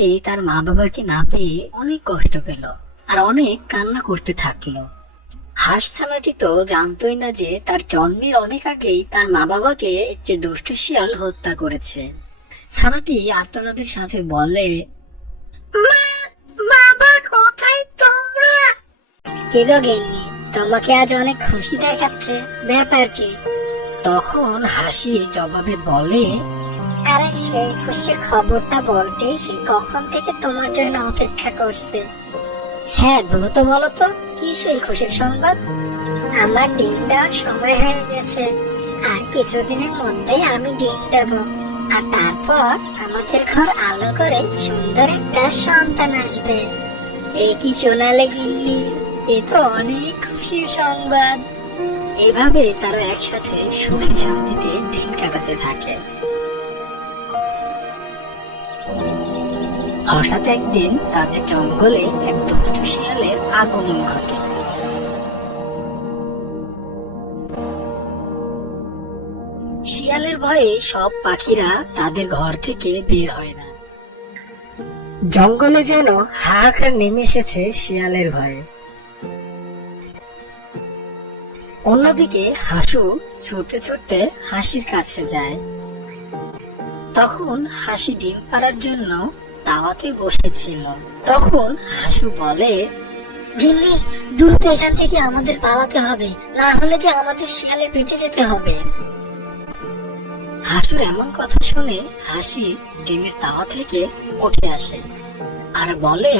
হাঁসটি তার মা বাবাকে না পেয়ে অনেক কষ্ট পেল আর অনেক কান্না করতে থাকলো। হাঁস ছানাটি তো জানতোই না যে তার জন্মের অনেক আগেই তার মা বাবাকে একটি দুষ্ট শিয়াল হত্যা করেছে। ছানাটি আর্তনাদের সাথে বলে, মা বাবা কোথায় তোমরা? কি গো গিন্নি, তোমাকে আজ অনেক খুশি দেখাচ্ছে, ব্যাপার কি? তখন হাসি জবাবে বলে, আরে সেই খুশির খবরটা বলতেই সে কখন থেকে তোমার জন্য অপেক্ষা করছে। হ্যাঁ দ্রুত বলো তো, কি সেই খুশির সংবাদ? আমার ডিম দেওয়ার সময় হয়ে গেছে, আর কিছুদিনের মধ্যেই আমি ডিম দেব, আর তারপর আমাদের ঘর আলো করে সুন্দর একটা সন্তান আসবে। এই কি শোনালে গিন্নি, এ তো অনেক খুশির সংবাদ। এভাবে তারা একসাথে সুখে শান্তিতে দিন কাটাতে থাকে। হঠাৎ একদিন তাদের জঙ্গলে এক দুষ্ট শিয়ালের আগমন ঘটে। শিয়ালের ভয়ে সব পাখিরা তাদের ঘর থেকে বের হয় না। জঙ্গলে যেন হাহাকার নেমে এসেছে শিয়ালের ভয়ে। অন্যদিকে হাসু ছুটতে ছুটতে হাসির কাছে যায়। তখন হাসি ডিম পাড়ার জন্য তাওয়াতে বসেছিল। তখন হাসু বলে, গিন্নি, দ্রুত এখান থেকে আমাদের পালাতে হবে, না হলে যে আমাদের শিয়ালে পেটে যেতে হবে। হাসুর এমন কথা শুনে হাসি ডিমের তাওয়া থেকে উঠে আসে আর বলে,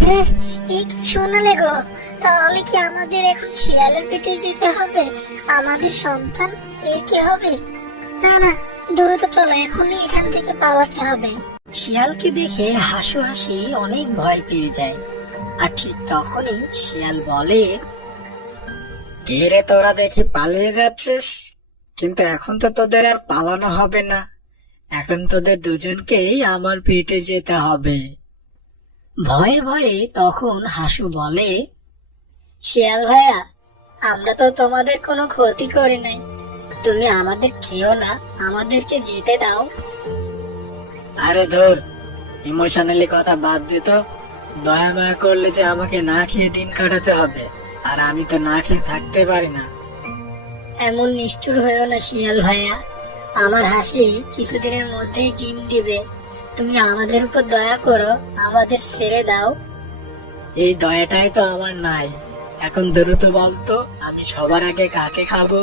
হ্যাঁ, এই কি শোনালে গো? তাহলে কি আমাদের এখন শিয়ালের পেটে যেতে হবে? আমাদের সন্তান এর কি হবে? না না, দ্রুত চলো, এখনই এখান থেকে পালাতে হবে। শিয়ালকে দেখে হাসু হাসি অনেক ভয় পেয়ে যায়। আর ঠিক তখনই শিয়াল বলে, কে রে তোরা, দেখি পালিয়ে যাচ্ছিস, কিন্তু এখন তো তোদের আর পালানো হবে না, এখন তোদের দুজনকেই আমার পেটে যেতে হবে। ভয়ে ভয়ে তখন হাসু বলে, শিয়াল ভাইয়া, আমরা তো তোমাদের কোনো ক্ষতি করি নাই, তুমি আমাদের খেও না, আমাদেরকে যেতে দাও। আরে ধুর, ইমোশনালি কথা বাদ দে তো, দয়া মায়া করলে যে আমাকে না খেয়ে দিন কাটাতে হবে, আর আমি তো না খেয়ে থাকতে পারি না। এমন নিষ্ঠুর হয়েও না শিয়াল ভাইয়া, আমার হাসি কিছুদিনের মধ্যেই ডিম দিবে, তুমি আমাদের উপর দয়া করো, আমাদের ছেড়ে দাও। এই দয়াটাই তো আমার নাই, এখন দ্রুত বলতো আমি সবার আগে কাকে খাবো?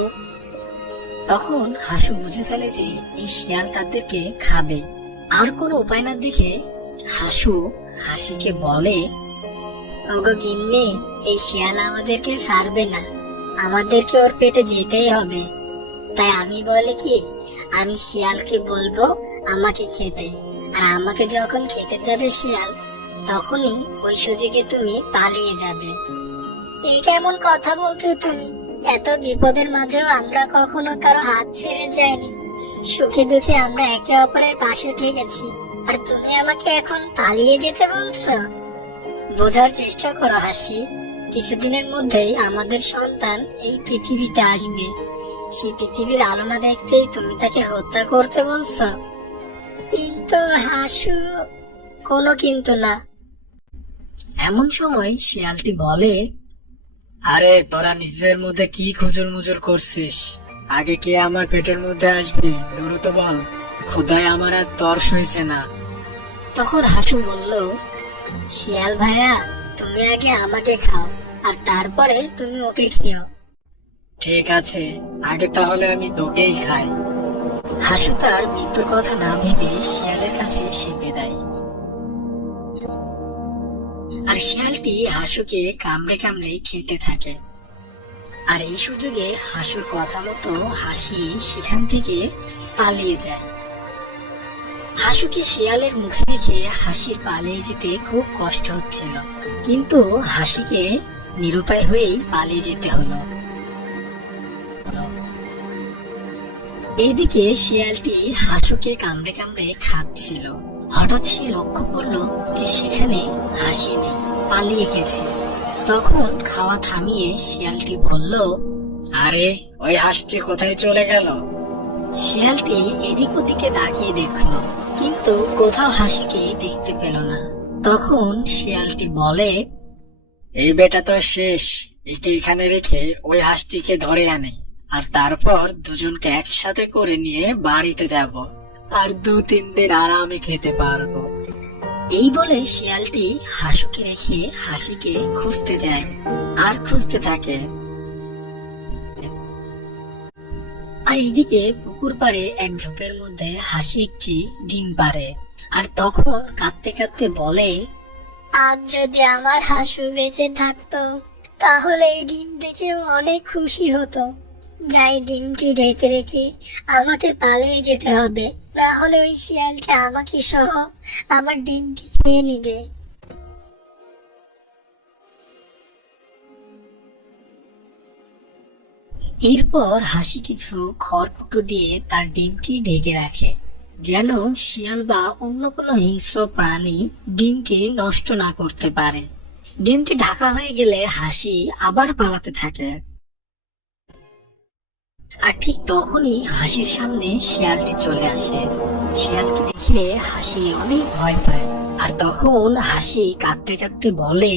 তখন হাসু বুঝে ফেলে যে এই শিয়াল তাদেরকে খাবে। আর কোনো উপায় না দেখে হাসু হাসিকে বলে, ওগো গিন্নি, এই শিয়াল আমাদেরকে ছাড়বে না, আমাদেরকে ওর পেটে যেতেই হবে। তাই আমি বলি কি, আমি শিয়ালকে বলবো আমাকে খেতে, আর আমাকে যখন খেতে যাবে শিয়াল, তখনই ওই সুযোগে তুমি পালিয়ে যাবে। এই কেমন কথা বলছো তুমি? এত বিপদের মাঝেও আমরা কখনো কারো হাত ছেড়ে যাইনি, সুখে দুঃখে আমরা একে অপরের পাশে থেকেছি, আর তুমি আমাকে এখন পালিয়ে যেতে বলছো? বোঝার চেষ্টা করো হাসি, কিছুদিনের মধ্যেই আমাদের সন্তান এই পৃথিবীতে আসবে, সেই পৃথিবীর আলো না দেখতেই তুমি তাকে হত্যা করতে বলছো? কিন্তু হাসু, কোনো কিন্তু না। এমন সময় শিয়ালটি বলে, আরে তোরা নিজেদের মধ্যে কি খুজুর মুজুর করছিস? আগে কে আমার পেটের মধ্যে আসবি, দ্রুত বল, ক্ষুধায় আমার আর তর্স হয়েছে না। তখন হাসু বলল, শিয়াল ভাইয়া, তুমি আগে আমাকে খাও, আর তারপরে তুমি ওকে খেও। ঠিক আছে, আগে তাহলে আমি তোকেই খাই। হাসু তার মৃত্যুর কথা না ভেবে শিয়ালের কাছে সেপে দেয়। আর শিয়ালটি হাসুকে কামড়ে কামড়ে খেতে থাকে। আর এই সুযোগে হাসুর কথা মতো হাসি সেখান থেকে পালিয়ে যায়। হাসুকে শিয়ালের মুখে রেখে হাসির পালিয়ে যেতে খুব কষ্ট হচ্ছিল, কিন্তু হাসিকে নিরুপায় হয়েই পালিয়ে যেতে হলো। এইদিকে শিয়ালটি হাসুকে কামড়ে কামড়ে খাচ্ছিল। হঠাৎ সে লক্ষ্য করলো যে সেখানে হাসি নেই, পালিয়ে গেছে। তখন খাওয়া থামিয়ে শিয়ালটি বলল, আরে ওই হাঁসটি কোথায় চলে গেল? শিয়ালটি এদিক ওদিকে তাকিয়ে দেখলো, কিন্তু কোথাও হাসিকে দেখতে পেল না। তখন শিয়ালটি বলে, এই বেটা তো শেষ, একে এখানে রেখে ওই হাঁসটিকে ধরে আনে, আর তারপর দুজনকে একসাথে করে নিয়ে বাড়িতে যাব, আর 2-3 দিন আরামে খেতে পারবো। এই বলে শিয়ালটি হাসুকে রেখে হাসিকে খুঁজতে যায় আর খুঁজতে থাকে। আর এদিকে পুকুর পাড়ে এক ঝোপের মধ্যে হাসি একটি ডিম পাড়ে, আর তখন কাঁদতে কাঁদতে বলে, আজ যদি আমার হাসু বেঁচে থাকতো তাহলে এই ডিম দেখে অনেক খুশি হতো। যাই, ডিমটি ঢেকে রেখে আমাকে পালিয়ে যেতে হবে, না হলে ওই শিয়ালটা আমাকে সহ আমার ডিমটি খেয়ে নিবে। এরপর হাসি কিছু খড়কুটো দিয়ে তার ডিমটি ঢেকে রাখে, যেন শিয়াল বা অন্য কোনো হিংস্র প্রাণী ডিমটি নষ্ট না করতে পারে। ডিমটি ঢাকা হয়ে গেলে হাসি আবার পালাতে থাকে। আর ঠিক তখনই হাসির সামনে শিয়ালটি চলে আসে। শিয়ালকে দেখে হাসি অনেক ভয় পায়, আর তখন হাসি কাঁদতে কাঁদতে বলে,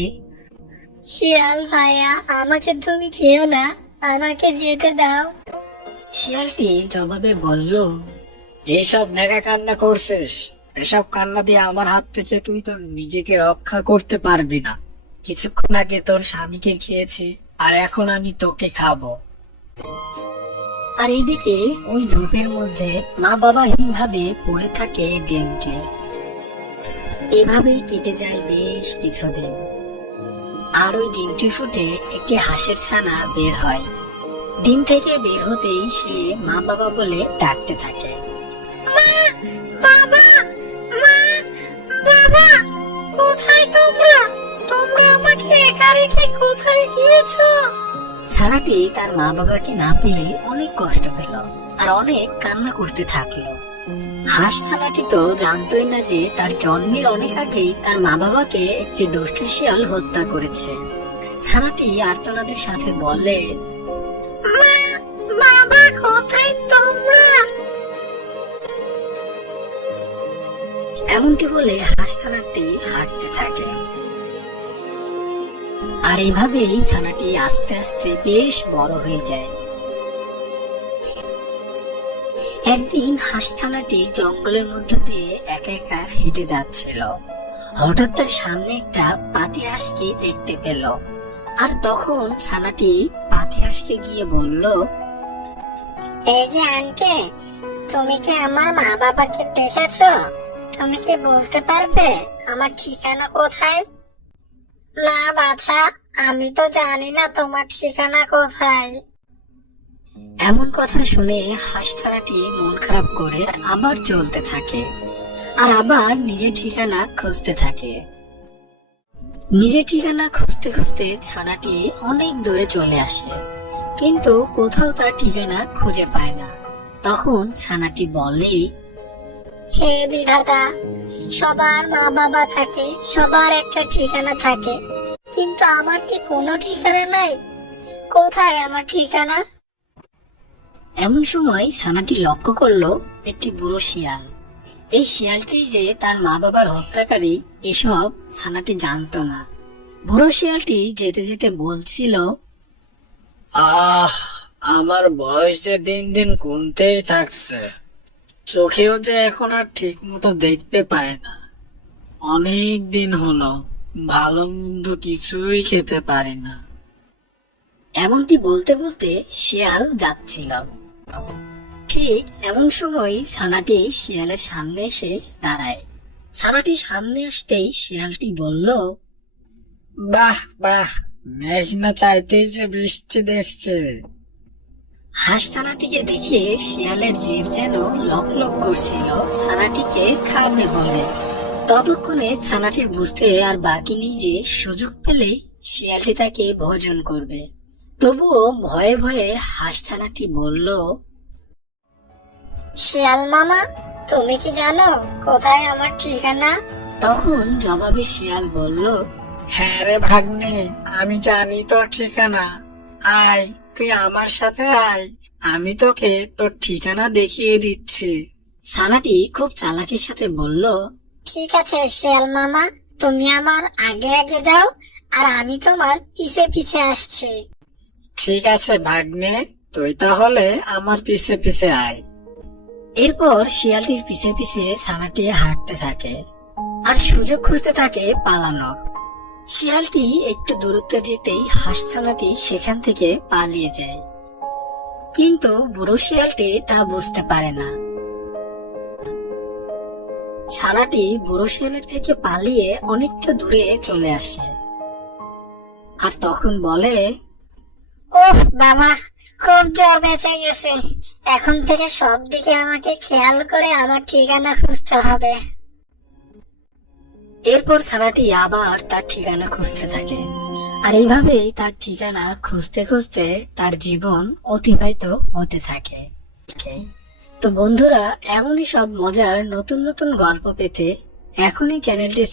শিয়াল ভাইয়া, আমাকে তুমি খেও না, আমাকে যেতে দাও। শিয়ালটি জবাবে বলল, এইসব নেগা কান্না করছিস? এসব কান্না দিয়ে আমার হাত থেকে তুই তো নিজেকে রক্ষা করতে পারবি না। কিছুক্ষণ আগে তোর স্বামীকে খেয়েছি, আর এখন আমি তোকে খাবো। আর এদিকে ওই ঝোপের মধ্যে মা বাবাহীন ভাবে পড়ে থাকে ডিমটি। এভাবেই কেটে যায় বেশ কিছুদিন। আর ওই ডিমটি ফুটে একটি হাঁসের ছানা বের হয়। ডিম থেকে বের হতেই সে মা বাবা বলে ডাকতে থাকে। বাবা, মা, বাবা, কোথায় তোমরা? তোমরা আমাকে একা রেখে কোথায় গিয়েছো? ছানাটি তার মা বাবাকে না পেয়ে অনেক কষ্ট পেল আর অনেক কান্না করতে থাকলো। হাঁস ছানাটি তো জানতোই না যে তার জন্মের অনেক আগেই তার মা বাবাকে একটি দুষ্ট শিয়াল হত্যা করেছে। ছানাটি আর্তনাদের সাথে বলে, মা, বাবা, কোথায় তোমরা? এমনটি বলে হাঁস ছানাটি হাঁটতে থাকে। আর এইভাবেই ছানাটি আস্তে আস্তে বেশ বড় হয়ে যায়। একদিন হাঁস ছানাটি জঙ্গলের মধ্যে দিয়ে একা একা হেঁটে যাচ্ছিল। হঠাৎ তার সামনে একটা পাতি হাঁসকে দেখতে পেল। আর তখন ছানাটি পাতি হাঁসকে গিয়ে বলল, এই যে আন্টি, তুমি কি আমার মা বাবাকে দেখেছো? তুমি কি বলতে পারবে আমার ঠিকানা কোথায়? না বাছা, আমি তো জানি না তোমার ঠিকানা কোথায়। এমন কথা শুনে হাঁস ছানাটি মন খারাপ করে আবার চলতে থাকে আর আবার নিজের ঠিকানা খুঁজতে থাকে। নিজের ঠিকানা খুঁজতে খুঁজতে ছানাটি অনেক দূরে চলে আসে, কিন্তু কোথাও তার ঠিকানা খুঁজে পায় না। তখন ছানাটি বলে, হে বিধাতা, সবার মা বাবা থাকে, সবার একটা ঠিকানা থাকে, কিন্তু আমার কি কোনো ঠিকানা নাই? কোথায় আমার ঠিকানা? এমন সময় ছানাটি লক্ষ্য করলো একটি বুড়ো শিয়াল। এই শিয়ালটি যে তার মা বাবার হত্যাকারী এসব ছানাটি জানতো না। বুড়ো শিয়ালটি যেতে যেতে বলছিল, আমার বয়স যে দিন দিন কমতেই থাকছে, চোখেও যে এখন আর ঠিক মতো দেখতে পায় না। অনেক দিন হলো ভালো মন্দ কিছুই খেতে পারি না। এমনটি বলতে বলতে শিয়াল যাচ্ছিল। ঠিক এমন সময় ছানাটি শিয়ালের সামনে এসে দাঁড়ায়। ছানাটি সামনে আসতেই শিয়ালটি বলল, বাহ বাহ, মেঘ না চাইতেই যে বৃষ্টি দেখছে। হাঁস ছানাটিকে দেখে শিয়ালের জিভ যেন লক লক করছিল ছানাটিকে খাবে বলে। ততক্ষণে ছানাটির বুঝতে আর বাকি নেই যে সুযোগ পেলে শিয়ালটি তাকে ভোজন করবে। তবুও ভয়ে ভয়ে হাঁস ছানাটি বলল, শিয়াল মামা, তুমি কি জানো কোথায় আমার ঠিকানা? তখন জবাবে শিয়াল বলল, হ্যাঁ রে ভাগ্নে, আমি জানি তোর ঠিকানা। আয়, তুই আমার সাথে আয়, আমি তোকে তোর ঠিকানা দেখিয়ে দিচ্ছি। ছানাটি খুব চালাকির সাথে বলল, ঠিক আছে শিয়াল মামা, তুমি আমার আগে আগে যাও আর আমি তোমার পিছে পিছে আসছি। ঠিক আছে ভাগ্নে, তুই তাহলে আমার পিছে পিছে আয়। এরপর শিয়ালটির পিছে পিছে ছানাটি হাঁটতে থাকে আর সুযোগ খুঁজতে থাকে পালানোর। শিয়ালটি একটু দূরত্বে যেতেই হাঁস ছানাটি সেখান থেকে পালিয়ে যায়, কিন্তু বুড়ো শিয়ালটি তা বুঝতে পারে না। ছানাটি বুড়ো শিয়ালের থেকে পালিয়ে অনেকটা দূরে চলে আসে আর তখন বলে, ওহ বাবা, খুব জ্বর বেঁচে গেছে। এখন থেকে সব দিকে আমাকে খেয়াল করে আমার ঠিকানা খুঁজতে হবে। এরপর ছানাটি আবার তার ঠিকানা খুঁজতে থাকে আর এইভাবেই তার ঠিকানা খুঁজতে খুঁজতে তার জীবন অতিবাহিত হতে থাকে। তো বন্ধুরা, এমনই সব মজার নতুন নতুন গল্প পেতে এখনই চ্যানেলটি